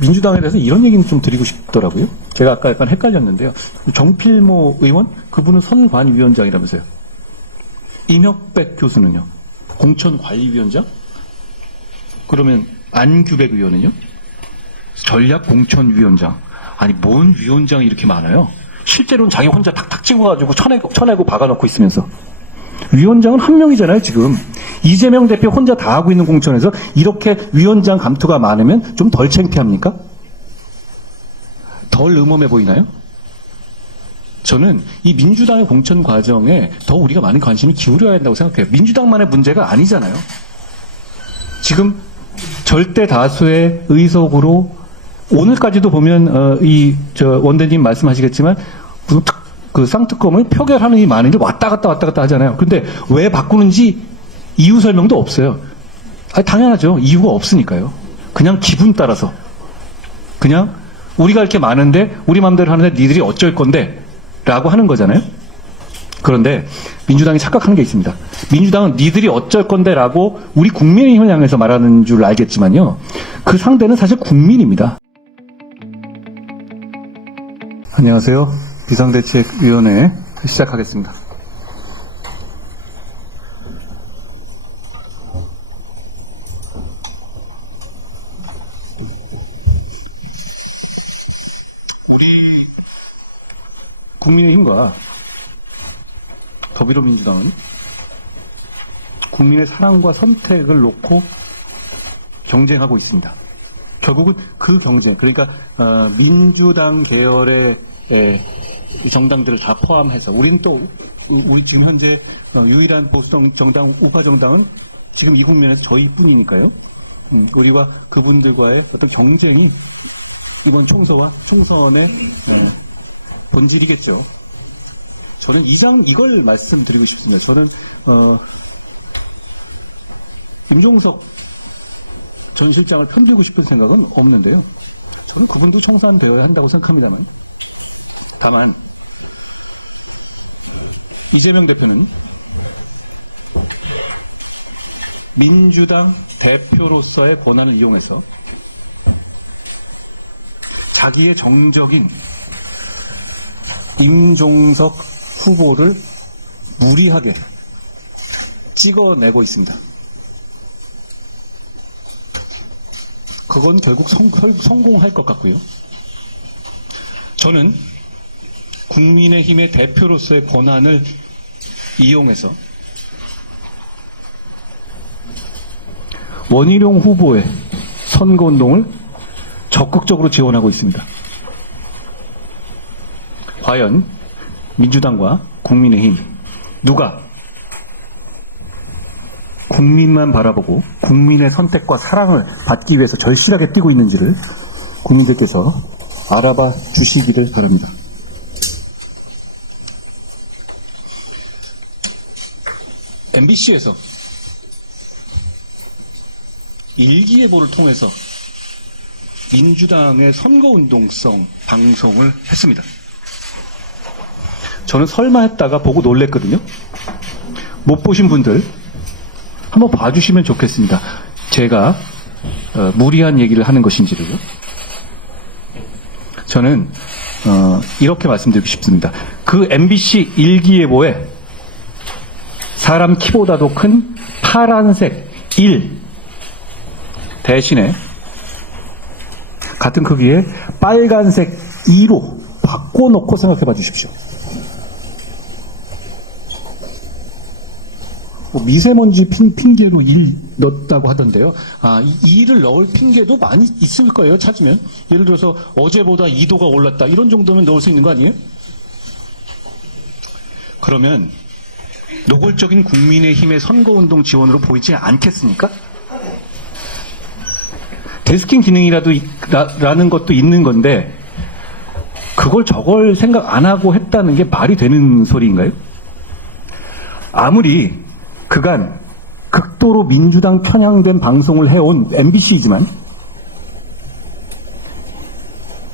민주당에 대해서 이런 얘기는 좀 드리고 싶더라고요. 제가 아까 약간 헷갈렸는데요. 정필모 의원, 그분은 선관위원장이라면서요. 임혁백 교수는요? 공천관리위원장? 그러면 안규백 의원은요? 전략공천위원장. 아니, 뭔 위원장이 이렇게 많아요? 실제로는 자기 혼자 탁탁 찍어가지고 쳐내고 박아놓고 있으면서. 위원장은 한 명이잖아요, 지금. 이재명 대표 혼자 다 하고 있는 공천에서 이렇게 위원장 감투가 많으면 좀 덜 창피합니까? 덜 음험해 보이나요? 저는 이 민주당의 공천 과정에 더 우리가 많은 관심을 기울여야 한다고 생각해요. 민주당만의 문제가 아니잖아요. 지금 절대 다수의 의석으로 오늘까지도 보면 원대님 말씀하시겠지만 무슨 그 쌍특검을 표결하는 이 많은 게 왔다 갔다 하잖아요. 근데 왜 바꾸는지 이유 설명도 없어요. 아니, 당연하죠. 이유가 없으니까요. 그냥 기분 따라서. 그냥 우리가 이렇게 많은데 우리 마음대로 하는데 니들이 어쩔 건데 라고 하는 거잖아요. 그런데 민주당이 착각하는 게 있습니다. 민주당은 니들이 어쩔 건데 라고 우리 국민의힘을 향해서 말하는 줄 알겠지만요. 그 상대는 사실 국민입니다. 안녕하세요. 비상대책위원회 시작하겠습니다. 우리 국민의힘과 더불어민주당은 국민의 사랑과 선택을 놓고 경쟁하고 있습니다. 결국은 그 경쟁, 그러니까 민주당 계열의 정당들을 다 포함해서 우리 지금 현재 유일한 보수 정당 우파 정당은 지금 이 국면에서 저희뿐이니까요. 우리와 그분들과의 어떤 경쟁이 이번 총선의 본질이겠죠. 저는 이걸 말씀드리고 싶습니다. 저는 임종석 전 실장을 편들고 싶은 생각은 없는데요. 저는 그분도 총선되어야 한다고 생각합니다만, 다만 이재명 대표는 민주당 대표로서의 권한을 이용해서 자기의 정적인 임종석 후보를 무리하게 찍어내고 있습니다. 그건 결국 성공할 것 같고요. 저는 국민의힘의 대표로서의 권한을 이용해서 원희룡 후보의 선거운동을 적극적으로 지원하고 있습니다. 과연 민주당과 국민의힘 누가 국민만 바라보고 국민의 선택과 사랑을 받기 위해서 절실하게 뛰고 있는지를 국민들께서 알아봐 주시기를 바랍니다. MBC에서 일기예보를 통해서 민주당의 선거운동성 방송을 했습니다. 저는 설마 했다가 보고 놀랬거든요. 못 보신 분들 한번 봐주시면 좋겠습니다. 제가 무리한 얘기를 하는 것인지를요. 저는 이렇게 말씀드리고 싶습니다. 그 MBC 일기예보에 사람 키보다도 큰 파란색 1 대신에 같은 크기의 빨간색 2로 바꿔놓고 생각해 봐 주십시오. 미세먼지 핑계로 1 넣었다고 하던데요. 이 2를 넣을 핑계도 많이 있을 거예요, 찾으면. 예를 들어서 어제보다 2도가 올랐다. 이런 정도면 넣을 수 있는 거 아니에요? 그러면 노골적인 국민의힘의 선거운동 지원으로 보이지 않겠습니까? 데스킹 기능이라는 것도 있는 건데 저걸 생각 안 하고 했다는 게 말이 되는 소리인가요? 아무리 그간 극도로 민주당 편향된 방송을 해온 MBC이지만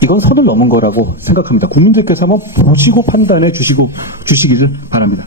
이건 선을 넘은 거라고 생각합니다. 국민들께서 한번 보시고 판단해 주시기를 바랍니다.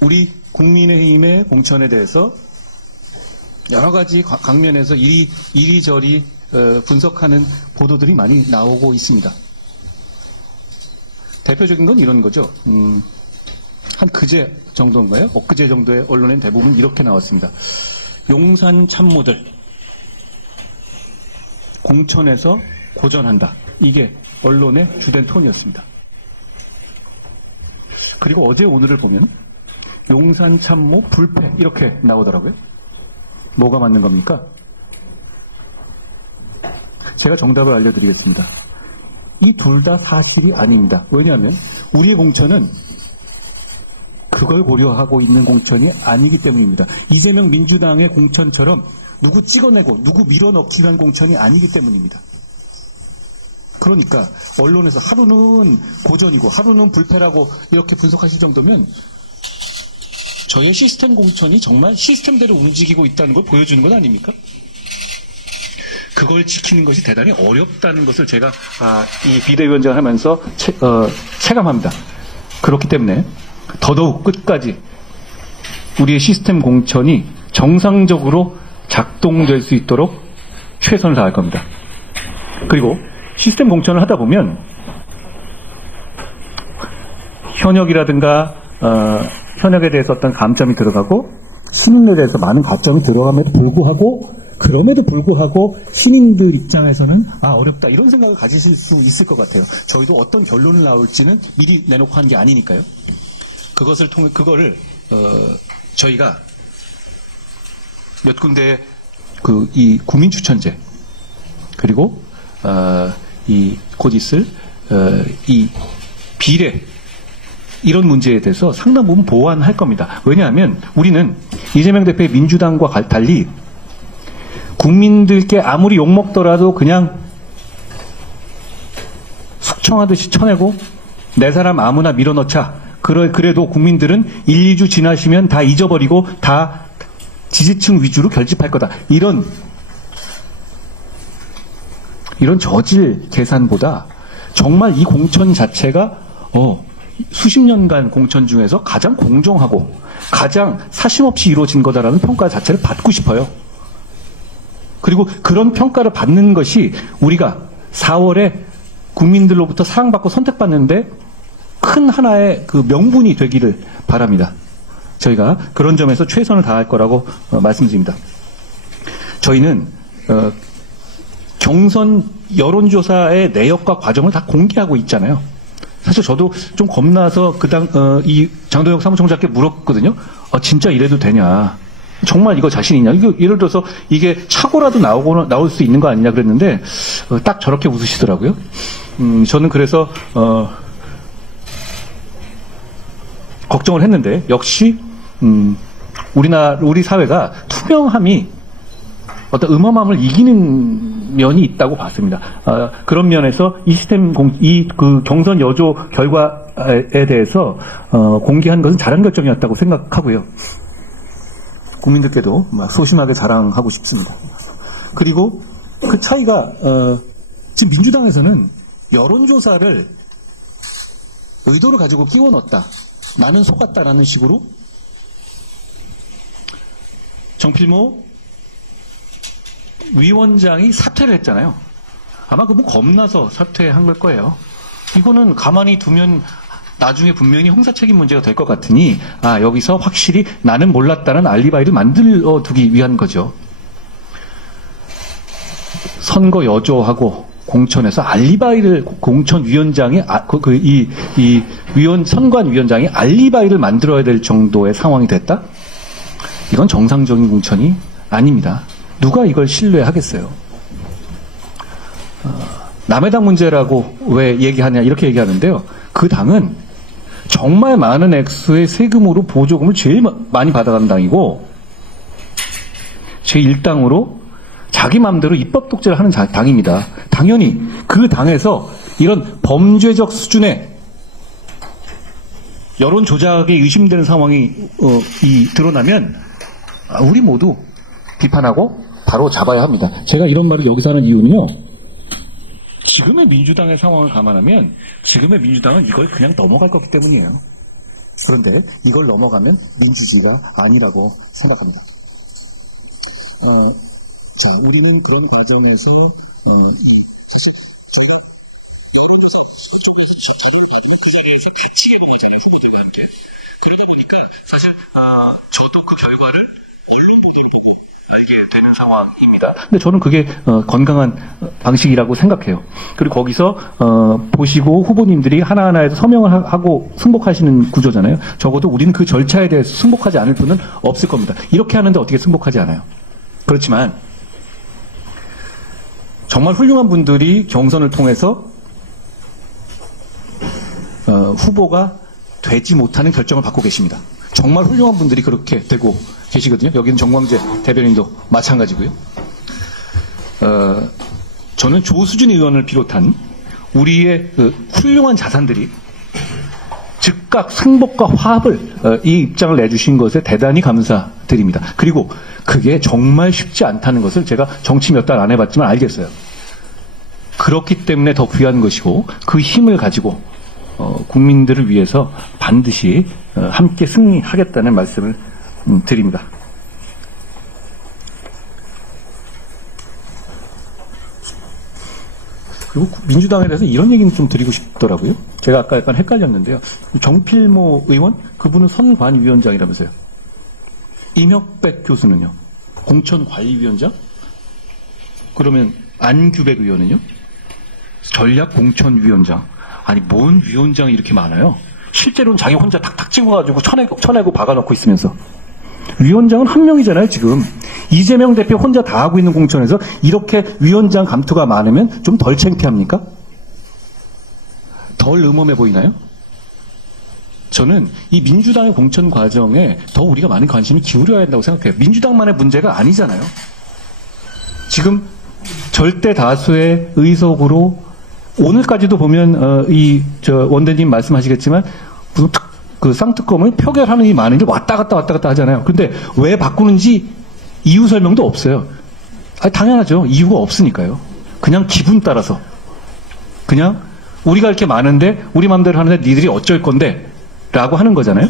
우리 국민의힘의 공천에 대해서 여러 가지 강면에서 이리저리 분석하는 보도들이 많이 나오고 있습니다. 대표적인 건 이런 거죠. 한 그제 정도인가요? 엊그제 정도의 언론엔 대부분 이렇게 나왔습니다. 용산 참모들 공천에서 고전한다. 이게 언론의 주된 톤이었습니다. 그리고 어제 오늘을 보면 용산 참모 불패 이렇게 나오더라고요. 뭐가 맞는 겁니까? 제가 정답을 알려드리겠습니다. 이 둘 다 사실이 아닙니다. 왜냐하면 우리의 공천은 그걸 고려하고 있는 공천이 아니기 때문입니다. 이재명 민주당의 공천처럼 누구 찍어내고 누구 밀어넣기 위한 공천이 아니기 때문입니다. 그러니까 언론에서 하루는 고전이고 하루는 불패라고 이렇게 분석하실 정도면 저의 시스템 공천이 정말 시스템대로 움직이고 있다는 걸 보여주는 건 아닙니까? 그걸 지키는 것이 대단히 어렵다는 것을 제가 이 비대위원장을 하면서 체감합니다. 그렇기 때문에 더더욱 끝까지 우리의 시스템 공천이 정상적으로 작동될 수 있도록 최선을 다할 겁니다. 그리고 시스템 공천을 하다 보면 현역이라든가 현역에 대해서 어떤 감점이 들어가고 신인에 대해서 많은 가점이 들어감에도 불구하고 신인들 입장에서는 어렵다 이런 생각을 가지실 수 있을 것 같아요. 저희도 어떤 결론을 나올지는 미리 내놓고 한 게 아니니까요. 그거를 저희가 몇 군데 이 국민 추천제 그리고 곧 있을 이 비례 이런 문제에 대해서 상당 부분 보완할 겁니다. 왜냐하면 우리는 이재명 대표의 민주당과 달리 국민들께 아무리 욕먹더라도 그냥 숙청하듯이 쳐내고 내 사람 아무나 밀어넣자. 그래도 국민들은 1, 2주 지나시면 다 잊어버리고 다 지지층 위주로 결집할 거다. 이런 저질 계산보다 정말 이 공천 자체가 수십 년간 공천 중에서 가장 공정하고 가장 사심없이 이루어진 거다라는 평가 자체를 받고 싶어요. 그리고 그런 평가를 받는 것이 우리가 4월에 국민들로부터 사랑받고 선택받는데 큰 하나의 그 명분이 되기를 바랍니다. 저희가 그런 점에서 최선을 다할 거라고 말씀드립니다. 저희는 경선 여론조사의 내역과 과정을 다 공개하고 있잖아요. 사실 저도 좀 겁나서 이 장도혁 사무총장께 물었거든요. 진짜 이래도 되냐? 정말 이거 자신 있냐? 예를 들어서 이게 착오라도 나올 수 있는 거 아니냐 그랬는데 딱 저렇게 웃으시더라고요. 저는 그래서 걱정을 했는데 역시 우리 사회가 투명함이 어떤 음험함을 이기는 면이 있다고 봤습니다. 그런 면에서 이 시스템 그 경선 여조 결과에 대해서 공개한 것은 잘한 결정이었다고 생각하고요. 국민들께도 소심하게 자랑하고 싶습니다. 그리고 그 차이가 지금 민주당에서는 여론조사를 의도를 가지고 끼워 넣었다. 나는 속았다라는 식으로 정필모 위원장이 사퇴를 했잖아요. 아마 그분 겁나서 사퇴한 걸 거예요. 이거는 가만히 두면 나중에 분명히 형사 책임 문제가 될 것 같으니 여기서 확실히 나는 몰랐다는 알리바이를 만들어 두기 위한 거죠. 선거 여조하고 공천에서 알리바이를 공천위원장이 선관위원장이 알리바이를 만들어야 될 정도의 상황이 됐다? 이건 정상적인 공천이 아닙니다. 누가 이걸 신뢰하겠어요? 남의 당 문제라고 왜 얘기하냐 이렇게 얘기하는데요. 그 당은 정말 많은 액수의 세금으로 보조금을 제일 많이 받아간 당이고 제1당으로 자기 마음대로 입법 독재를 하는 당입니다. 당연히 그 당에서 이런 범죄적 수준의 여론 조작에 의심되는 상황이 드러나면 우리 모두 비판하고 바로 잡아야 합니다. 제가 이런 말을 여기서 하는 이유는요. 지금의 민주당의 상황을 감안하면 지금의 민주당은 이걸 그냥 넘어갈 거기 때문이에요. 그런데 이걸 넘어가면 민주주의가 아니라고 생각합니다. 자, 우리는 그런 과정에서 그러다 보니까 사실 저도 그 결과를 알게 되는 상황입니다. 근데 저는 그게 건강한 방식이라고 생각해요. 그리고 거기서 보시고 후보님들이 하나하나에서 서명을 하고 승복하시는 구조잖아요. 적어도 우리는 그 절차에 대해서 승복하지 않을 분은 없을 겁니다. 이렇게 하는데 어떻게 승복하지 않아요? 그렇지만 정말 훌륭한 분들이 경선을 통해서 후보가 되지 못하는 결정을 받고 계십니다. 정말 훌륭한 분들이 그렇게 되고 계시거든요. 여기는 정광재 대변인도 마찬가지고요. 저는 조수진 의원을 비롯한 우리의 그 훌륭한 자산들이 즉각 승복과 화합을 이 입장을 내주신 것에 대단히 감사드립니다. 그리고 그게 정말 쉽지 않다는 것을 제가 정치 몇 달 안 해봤지만 알겠어요. 그렇기 때문에 더 귀한 것이고 그 힘을 가지고 국민들을 위해서 반드시 함께 승리하겠다는 말씀을 드립니다. 그리고 민주당에 대해서 이런 얘기는 좀 드리고 싶더라고요. 제가 아까 약간 헷갈렸는데요. 정필모 의원, 그분은 선관위원장이라면서요. 임혁백 교수는요? 공천관리위원장? 그러면 안규백 의원은요? 전략공천위원장. 아니, 뭔 위원장이 이렇게 많아요? 실제로는 자기 혼자 탁탁 찍어가지고 쳐내고 박아놓고 있으면서. 위원장은 한 명이잖아요, 지금. 이재명 대표 혼자 다 하고 있는 공천에서 이렇게 위원장 감투가 많으면 좀 덜 창피합니까? 덜 음험해 보이나요? 저는 이 민주당의 공천 과정에 더 우리가 많은 관심을 기울여야 한다고 생각해요. 민주당만의 문제가 아니잖아요. 지금 절대 다수의 의석으로 오늘까지도 보면 원대님 말씀하시겠지만 무슨 그 쌍특검을 표결하는 이 많은 게 왔다 갔다 하잖아요. 근데 왜 바꾸는지 이유 설명도 없어요. 당연하죠. 이유가 없으니까요. 그냥 기분 따라서. 그냥 우리가 이렇게 많은데 우리 마음대로 하는데 니들이 어쩔 건데 라고 하는 거잖아요.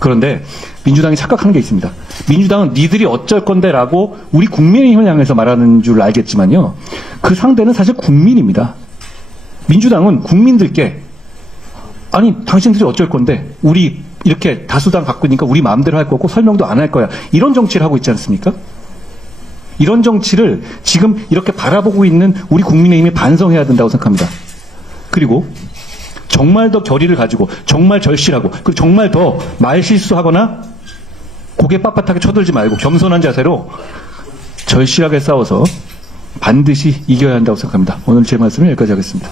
그런데 민주당이 착각하는 게 있습니다. 민주당은 니들이 어쩔 건데 라고 우리 국민의힘을 향해서 말하는 줄 알겠지만요. 그 상대는 사실 국민입니다. 민주당은 국민들께 아니 당신들이 어쩔 건데 우리 이렇게 다수당 바꾸니까 우리 마음대로 할 거고 설명도 안 할 거야. 이런 정치를 하고 있지 않습니까? 이런 정치를 지금 이렇게 바라보고 있는 우리 국민의힘이 반성해야 된다고 생각합니다. 그리고 정말 더 결의를 가지고 정말 절실하고 그리고 정말 더 말실수하거나 고개 빳빳하게 쳐들지 말고 겸손한 자세로 절실하게 싸워서 반드시 이겨야 한다고 생각합니다. 오늘 제 말씀은 여기까지 하겠습니다.